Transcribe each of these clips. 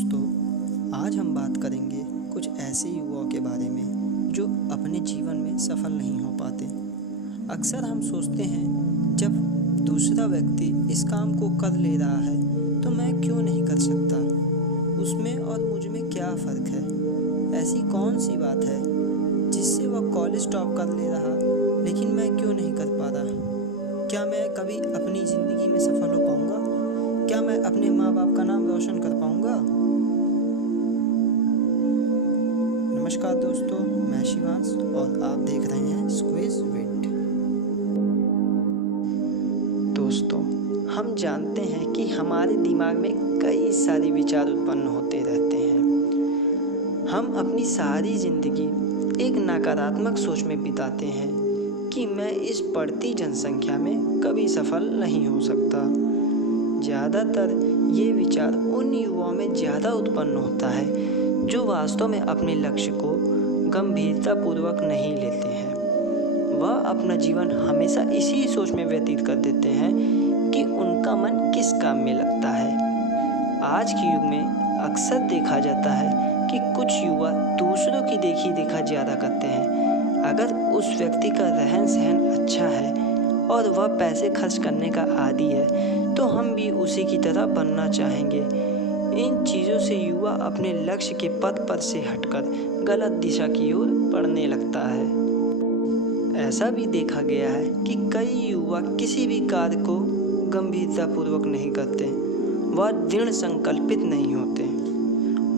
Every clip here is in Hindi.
दोस्तों, आज हम बात करेंगे कुछ ऐसे युवाओं के बारे में जो अपने जीवन में सफल नहीं हो पाते। अक्सर हम सोचते हैं जब दूसरा व्यक्ति इस काम को कर ले रहा है तो मैं क्यों नहीं कर सकता, उसमें और मुझ में क्या फ़र्क है। ऐसी कौन सी बात है जिससे वह कॉलेज टॉप कर ले रहा लेकिन मैं क्यों नहीं कर पा रहा। क्या मैं कभी अपनी ज़िंदगी में सफल हो पाऊँगा? क्या मैं अपने माँ बाप का नाम रोशन कर पाऊँगा? नमस्कार दोस्तों, मैं शिवांश और आप देख रहे हैं स्क्विज विट। दोस्तों, हम जानते हैं कि हमारे दिमाग में कई सारे विचार उत्पन्न होते रहते हैं। हम अपनी सारी ज़िंदगी एक नकारात्मक सोच में बिताते हैं कि मैं इस बढ़ती जनसंख्या में कभी सफल नहीं हो सकता। ज़्यादातर ये विचार उन युवाओं में ज़्यादा उत्पन्न होता है जो वास्तव में अपने लक्ष्य को गंभीरतापूर्वक नहीं लेते हैं। वह अपना जीवन हमेशा इसी सोच में व्यतीत कर देते हैं कि उनका मन किस काम में लगता है। आज के युग में अक्सर देखा जाता है कि कुछ युवा दूसरों की देखी देखा ज़्यादा करते हैं। अगर उस व्यक्ति का रहन सहन अच्छा है और वह पैसे खर्च करने का आदी है तो हम भी उसी की तरह बनना चाहेंगे। इन चीज़ों से युवा अपने लक्ष्य के पथ पर से हटकर गलत दिशा की ओर बढ़ने लगता है। ऐसा भी देखा गया है कि कई युवा किसी भी कार्य को गंभीरतापूर्वक नहीं करते, वह दृढ़ संकल्पित नहीं होते।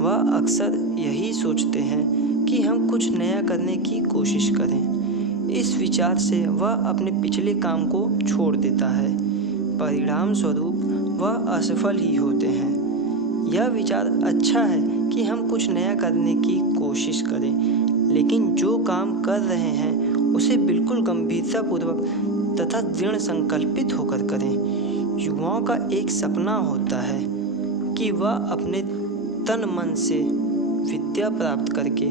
वह अक्सर यही सोचते हैं कि हम कुछ नया करने की कोशिश करें। इस विचार से वह अपने पिछले काम को छोड़ देता है। परिणाम स्वरूप वह असफल ही होते हैं। यह विचार अच्छा है कि हम कुछ नया करने की कोशिश करें, लेकिन जो काम कर रहे हैं उसे बिल्कुल गंभीरतापूर्वक तथा दृढ़ संकल्पित होकर करें। युवाओं का एक सपना होता है कि वह अपने तन मन से विद्या प्राप्त करके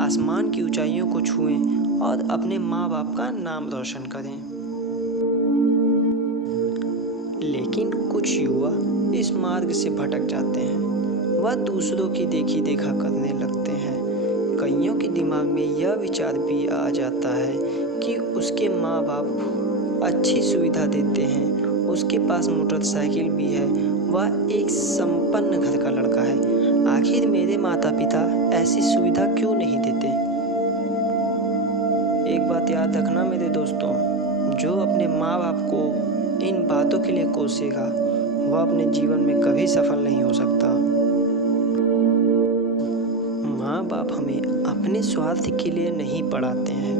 आसमान की ऊंचाइयों को छुएं और अपने माँ बाप का नाम रोशन करें। लेकिन कुछ युवा इस मार्ग से भटक जाते हैं। वह दूसरों की देखी देखा करने लगते हैं। कईयों के दिमाग में यह विचार भी आ जाता है कि उसके माँ बाप अच्छी सुविधा देते हैं, उसके पास मोटरसाइकिल भी है, वह एक संपन्न घर का लड़का है, आखिर मेरे माता पिता ऐसी सुविधा क्यों नहीं देते। एक बात याद रखना मेरे दोस्तों, जो अपने माँ बाप को इन बातों के लिए कोसेगा वह अपने जीवन में कभी सफल नहीं हो सकता। माँ बाप हमें अपने स्वार्थ के लिए नहीं पढ़ाते हैं।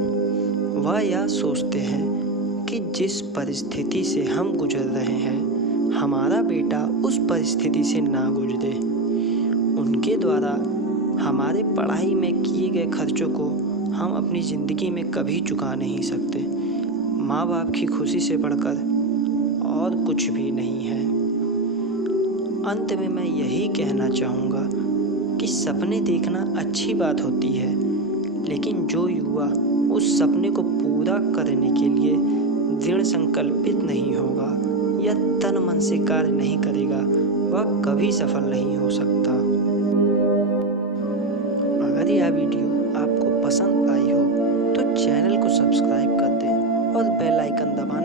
वह यह सोचते हैं कि जिस परिस्थिति से हम गुजर रहे हैं हमारा बेटा उस परिस्थिति से ना गुजरे। उनके द्वारा हमारे पढ़ाई में किए गए खर्चों को हम अपनी ज़िंदगी में कभी चुका नहीं सकते। माँ बाप की खुशी से बढ़कर और कुछ भी नहीं है। अंत में मैं यही कहना चाहूँगा कि सपने देखना अच्छी बात होती है, लेकिन जो युवा उस सपने को पूरा करने के लिए दृढ़ संकल्पित नहीं होगा या तन मन से कार्य नहीं करेगा वह कभी सफल नहीं हो सकता। अगर यह वीडियो आपको पसंद आई हो तो चैनल को सब्सक्राइब कर दें और बेल आइकन दबाना